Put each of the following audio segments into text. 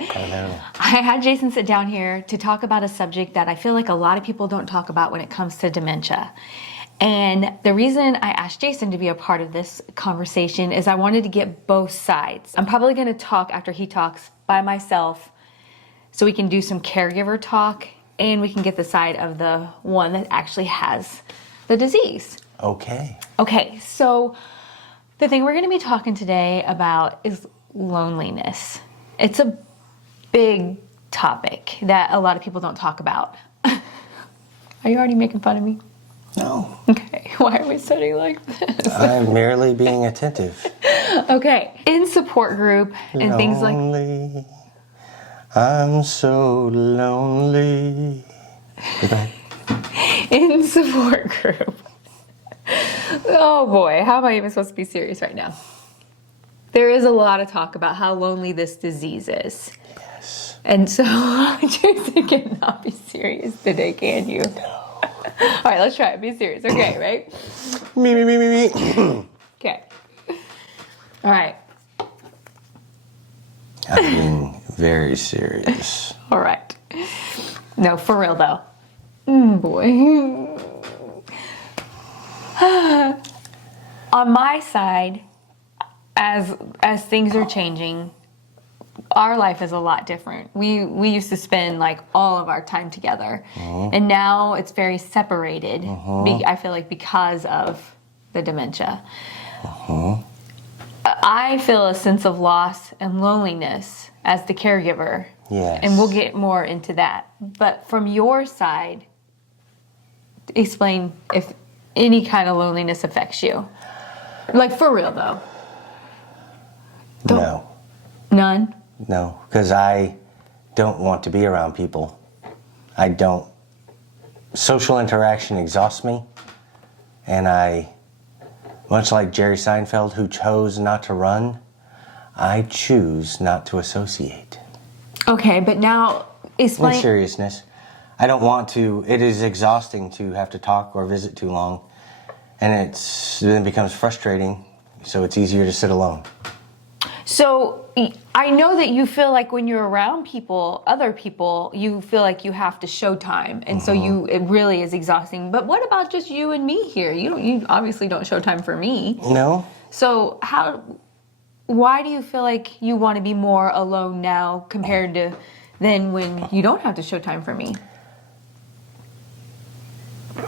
Hello. I had Jason sit down here to talk about a subject that I feel like a lot of people don't talk about when it comes to dementia. And the reason I asked Jason to be a part of this conversation is I wanted to get both sides. I'm probably going to talk after he talks by myself so we can do some caregiver talk and we can get the side of the one that actually has the disease. Okay. Okay, so the thing we're going to be talking today about is loneliness. It's a big topic that a lot of people don't talk about. Are you already making fun of me? No. Okay, why are we sitting like this? I'm merely being attentive. Okay, in support group and things like... Lonely. I'm so lonely. Okay. In support group. Oh boy, how am I even supposed to be serious right now? There is a lot of talk about how lonely this disease is. Yes. And so, Jason cannot be serious today, can you? No. All right, let's try it. Be serious. Okay, right? Me. Okay. All right. I'm being very serious. All right. No, for real though. Boy. On my side, as things are changing, our life is a lot different. We used to spend like all of our time together, and now it's very separated. I feel like because of the dementia. I feel a sense of loss and loneliness as the caregiver. Yes. And we'll get more into that. But from your side, explain if any kind of loneliness affects you. Like for real though. No. None? No, because I don't want to be around people. I don't. Social interaction exhausts me. And much like Jerry Seinfeld, who chose not to run, I choose not to associate. Okay, but now explain... In seriousness, I don't want to. It is exhausting to have to talk or visit too long. And then becomes frustrating, so it's easier to sit alone. So I know that you feel like when you're around people, other people, you feel like you have to show time, and so it really is exhausting. But what about just you and me here? You obviously don't show time for me. No. So why do you feel like you want to be more alone now compared to then when you don't have to show time for me?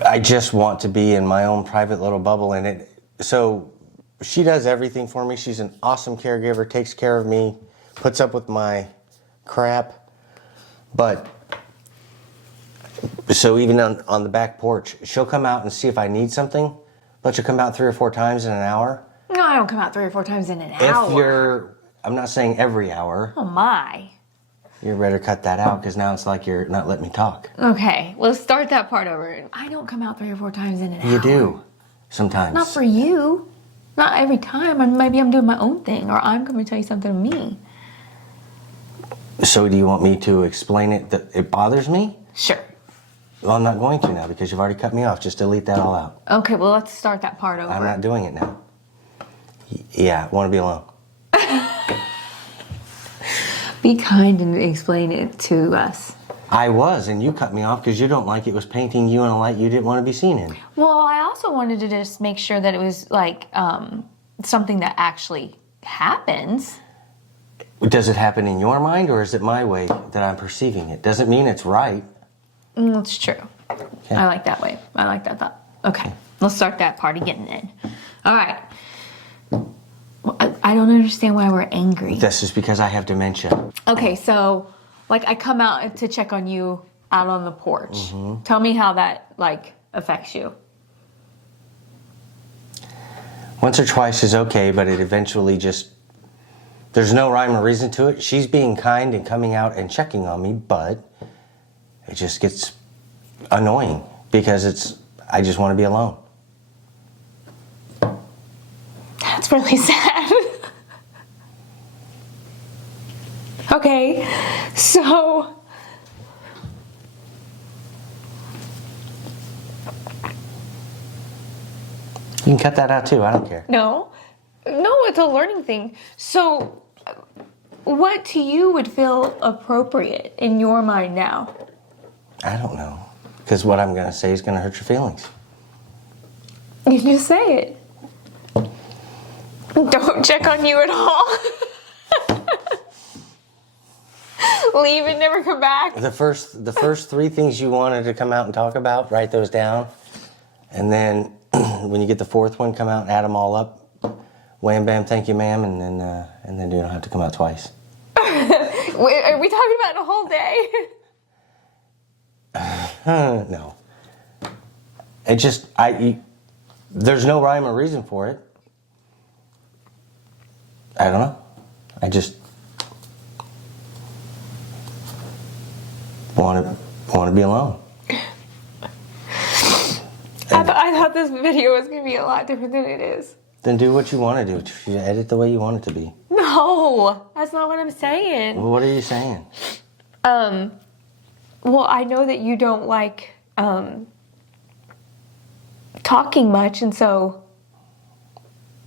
I just want to be in my own private little bubble, so she does everything for me. She's an awesome caregiver, takes care of me, puts up with my crap. But, so even on the back porch, she'll come out and see if I need something, but she'll come out 3 or 4 times in an hour. No, I don't come out 3 or 4 times in an hour. I'm not saying every hour. Oh my. You better cut that out, because now it's like you're not letting me talk. Okay, let's start that part over. I don't come out 3 or 4 times in an hour. You do, sometimes. Not for you. Not every time. Maybe I'm doing my own thing, or I'm going to tell you something to me. So do you want me to explain it that it bothers me? Sure. Well, I'm not going to now, because you've already cut me off. Just delete that all out. Okay, well, let's start that part over. I'm not doing it now. Yeah, I want to be alone. Be kind and explain it to us. I was, and you cut me off because you don't like it was painting you in a light you didn't want to be seen in. Well, I also wanted to just make sure that it was like something that actually happens. Does it happen in your mind, or is it my way that I'm perceiving it? Doesn't mean it's right. It's true. Okay. I like that way. I like that thought. Okay, let's start that party getting in. All right. Well, I don't understand why we're angry. That's just because I have dementia. Okay, so like I come out to check on you out on the porch. Tell me how that like affects you. Once or twice is okay, but it eventually just, there's no rhyme or reason to it. She's being kind and coming out and checking on me, but it just gets annoying because I just want to be alone. That's really sad. Okay, so You can cut that out too, I don't care. no, it's a learning thing. So what to you would feel appropriate in your mind now? I don't know. Because what I'm going to say is going to hurt your feelings. You just say it. Don't check on you at all. Leave and never come back. The first three things you wanted to come out and talk about, write those down. And then when you get the fourth one, come out and add them all up. Wham, bam, thank you, ma'am. And then you don't have to come out twice. Wait, are we talking about a whole day? No. It just, there's no rhyme or reason for it. I don't know. I just want to be alone. I thought this video was going to be a lot different than it is. Then do what you want to do. You edit the way you want it to be. No, that's not what I'm saying. Well, what are you saying? Well, I know that you don't like talking much, and so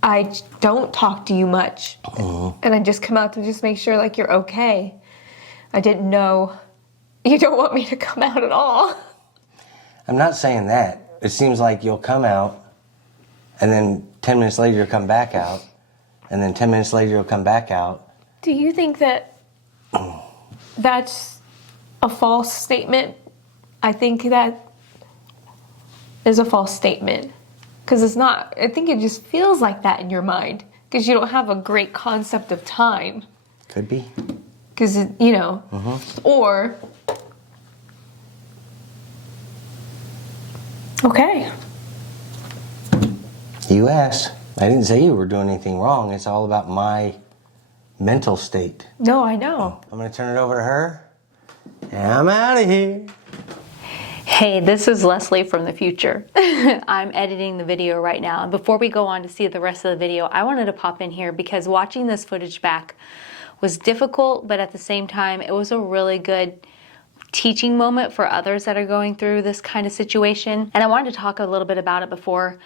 I don't talk to you much. And I just come out to just make sure like you're okay. I didn't know you don't want me to come out at all. I'm not saying that. It seems like you'll come out, and then 10 minutes later you'll come back out, and then 10 minutes later you'll come back out. Do you think that that's a false statement? I think that is a false statement. Because it's not. I think it just feels like that in your mind. Because you don't have a great concept of time. Could be. Because, you know. Or. Okay. You asked. I didn't say you were doing anything wrong. It's all about my mental state. No, I know. I'm going to turn it over to her. And I'm out of here. Hey, this is Leslie from the future. I'm editing the video right now. And before we go on to see the rest of the video, I wanted to pop in here because watching this footage back was difficult, but at the same time, it was a really good teaching moment for others that are going through this kind of situation. And I wanted to talk a little bit about it before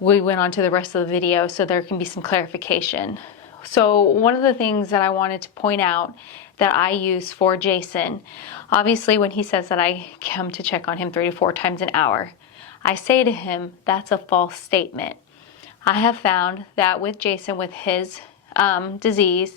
we went on to the rest of the video so there can be some clarification. So one of the things that I wanted to point out that I use for Jason, obviously when he says that I come to check on him 3 to 4 times an hour, I say to him, that's a false statement. I have found that with Jason, with his disease,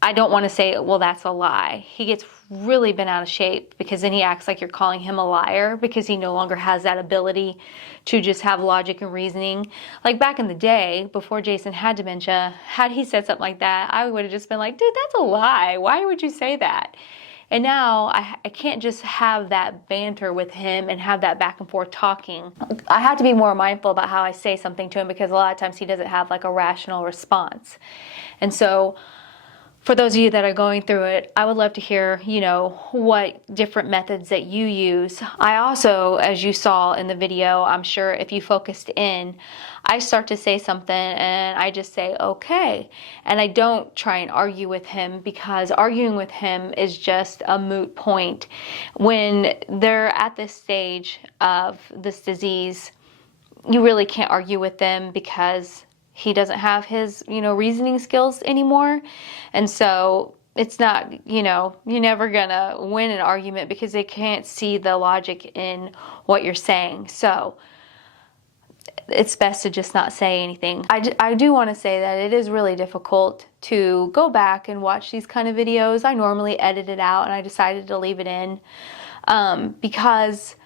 I don't want to say, well, that's a lie. He gets really bent out of shape because then he acts like you're calling him a liar because he no longer has that ability to just have logic and reasoning. Like back in the day, before Jason had dementia, had he said something like that, I would have just been like, dude, that's a lie. Why would you say that? And now I can't just have that banter with him and have that back and forth talking. I have to be more mindful about how I say something to him because a lot of times he doesn't have like a rational response. And so for those of you that are going through it, I would love to hear, you know, what different methods that you use. I also, as you saw in the video, I'm sure if you focused in, I start to say something and I just say, okay. And I don't try and argue with him because arguing with him is just a moot point. When they're at this stage of this disease, you really can't argue with them because he doesn't have his, you know, reasoning skills anymore. And so it's not, you know, you're never gonna win an argument because they can't see the logic in what you're saying. So it's best to just not say anything. I do want to say that it is really difficult to go back and watch these kind of videos. I normally edit it out and I decided to leave it in because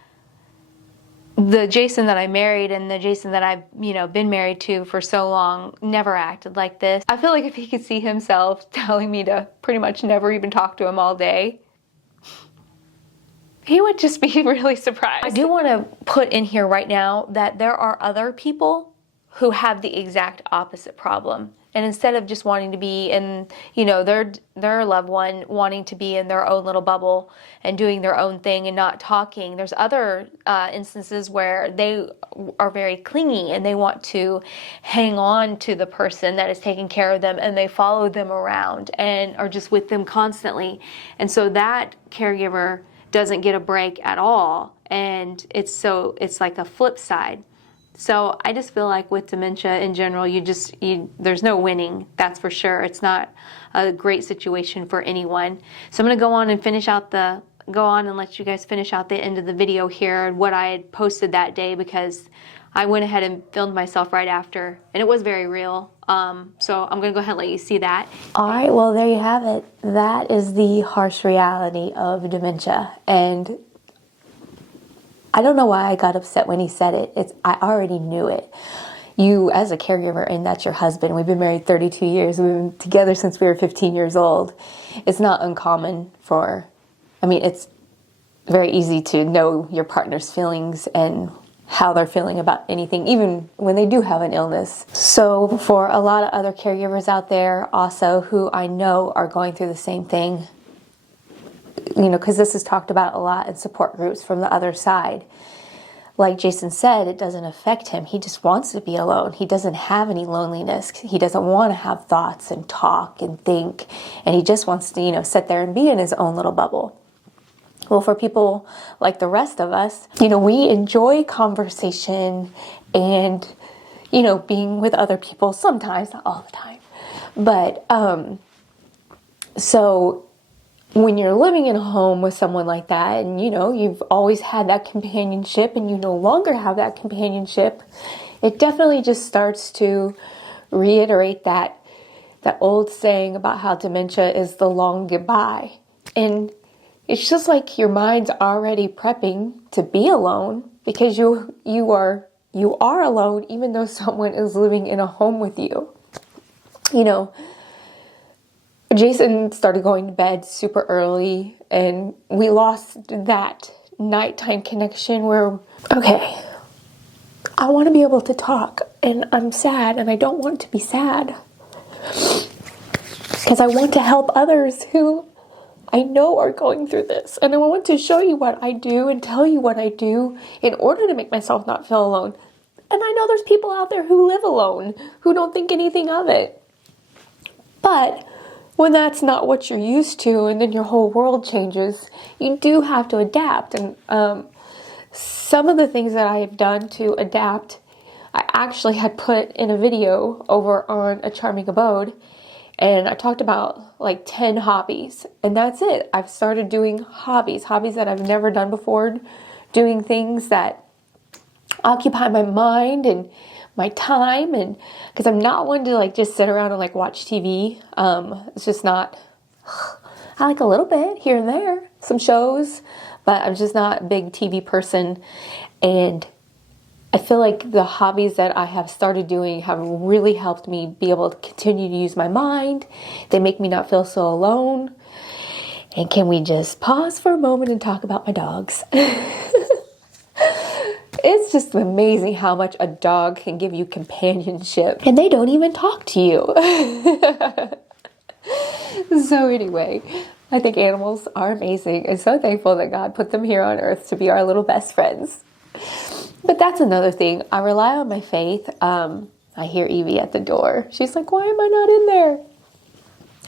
the Jason that I married and the Jason that I've, you know, been married to for so long never acted like this. I feel like if he could see himself telling me to pretty much never even talk to him all day, he would just be really surprised. I do want to put in here right now that there are other people who have the exact opposite problem. And instead of just wanting to be in, you know, their loved one wanting to be in their own little bubble and doing their own thing and not talking, there's other instances where they are very clingy and they want to hang on to the person that is taking care of them and they follow them around and are just with them constantly. And so that caregiver doesn't get a break at all. And it's like a flip side. So I just feel like with dementia in general, there's no winning, that's for sure. It's not a great situation for anyone. So I'm going to go on and let you guys finish out the end of the video here, what I had posted that day, because I went ahead and filmed myself right after, and it was very real. So I'm going to go ahead and let you see that. All right, well, there you have it. That is the harsh reality of dementia. And I don't know why I got upset when he said it. I already knew it. You, as a caregiver, and that's your husband, we've been married 32 years. We've been together since we were 15 years old. It's not uncommon it's very easy to know your partner's feelings and how they're feeling about anything, even when they do have an illness. So for a lot of other caregivers out there also who I know are going through the same thing, because this is talked about a lot in support groups from the other side. Like Jason said, it doesn't affect him. He just wants to be alone. He doesn't have any loneliness. He doesn't want to have thoughts and talk and think. And he just wants to, sit there and be in his own little bubble. Well, for people like the rest of us, we enjoy conversation and, being with other people sometimes, not all the time. But, so when you're living in a home with someone like that and, you've always had that companionship and you no longer have that companionship, it definitely just starts to reiterate that old saying about how dementia is the long goodbye. And it's just like your mind's already prepping to be alone because you are alone even though someone is living in a home with you. Jason started going to bed super early and we lost that nighttime connection where, okay, I want to be able to talk and I'm sad and I don't want to be sad because I want to help others who I know are going through this. And I want to show you what I do and tell you what I do in order to make myself not feel alone. And I know there's people out there who live alone, who don't think anything of it. But when that's not what you're used to and then your whole world changes, you do have to adapt. And some of the things that I have done to adapt, I actually had put in a video over on A Charming Abode. And I talked about like 10 hobbies. And that's it. I've started doing hobbies that I've never done before. Doing things that occupy my mind and my time, and because I'm not one to like just sit around and like watch TV. It's just not. I like a little bit here and there, some shows, but I'm just not a big TV person. And I feel like the hobbies that I have started doing have really helped me be able to continue to use my mind. They make me not feel so alone. And can we just pause for a moment and talk about my dogs? It's just amazing how much a dog can give you companionship. And they don't even talk to you. So anyway, I think animals are amazing. And so thankful that God put them here on earth to be our little best friends. But that's another thing. I rely on my faith. I hear Evie at the door. She's like, why am I not in there?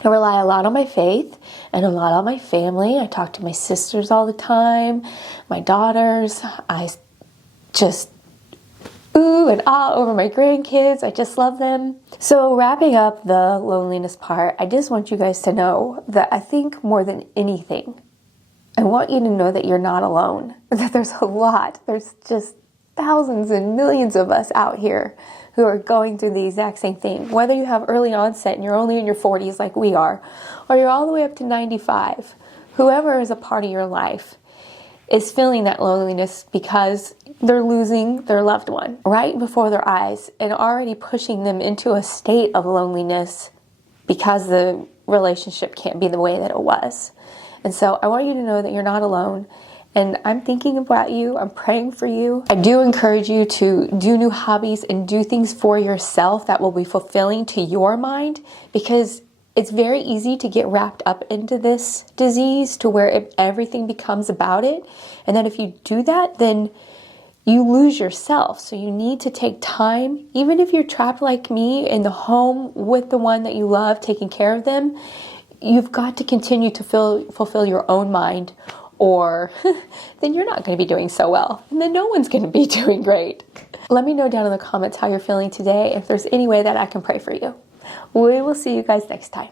I rely a lot on my faith and a lot on my family. I talk to my sisters all the time, my daughters. I just ooh and ah over my grandkids. I just love them. So wrapping up the loneliness part, I just want you guys to know that I think more than anything, I want you to know that you're not alone. That there's just thousands and millions of us out here who are going through the exact same thing. Whether you have early onset and you're only in your 40s like we are, or you're all the way up to 95, whoever is a part of your life is feeling that loneliness because they're losing their loved one right before their eyes and already pushing them into a state of loneliness because the relationship can't be the way that it was. And so I want you to know that you're not alone. And I'm thinking about you. I'm praying for you. I do encourage you to do new hobbies and do things for yourself that will be fulfilling to your mind, because it's very easy to get wrapped up into this disease to where everything becomes about it. And then if you do that, then you lose yourself. So you need to take time, even if you're trapped like me in the home with the one that you love, taking care of them, you've got to continue to fulfill your own mind or then you're not going to be doing so well, and then no one's going to be doing great. Let me know down in the comments how you're feeling today, if there's any way that I can pray for you. We will see you guys next time.